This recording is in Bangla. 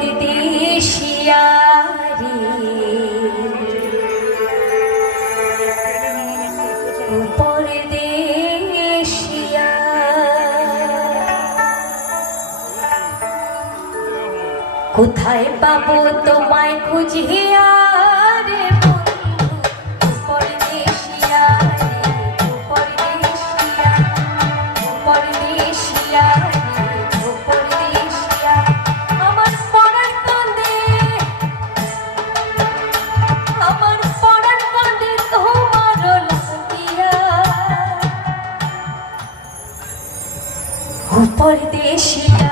পরদেশিয়া রে পরদেশিয়া কোথায় পাবো তোমায় খুঁজিয়া রে বন্ধু পরদেশিয়া রে পরদেশিয়া পরদেশিয়া রে পরদেশিয়া আমার পরাণ কাঁদে তোমার লাগিয়া পরদেশিয়া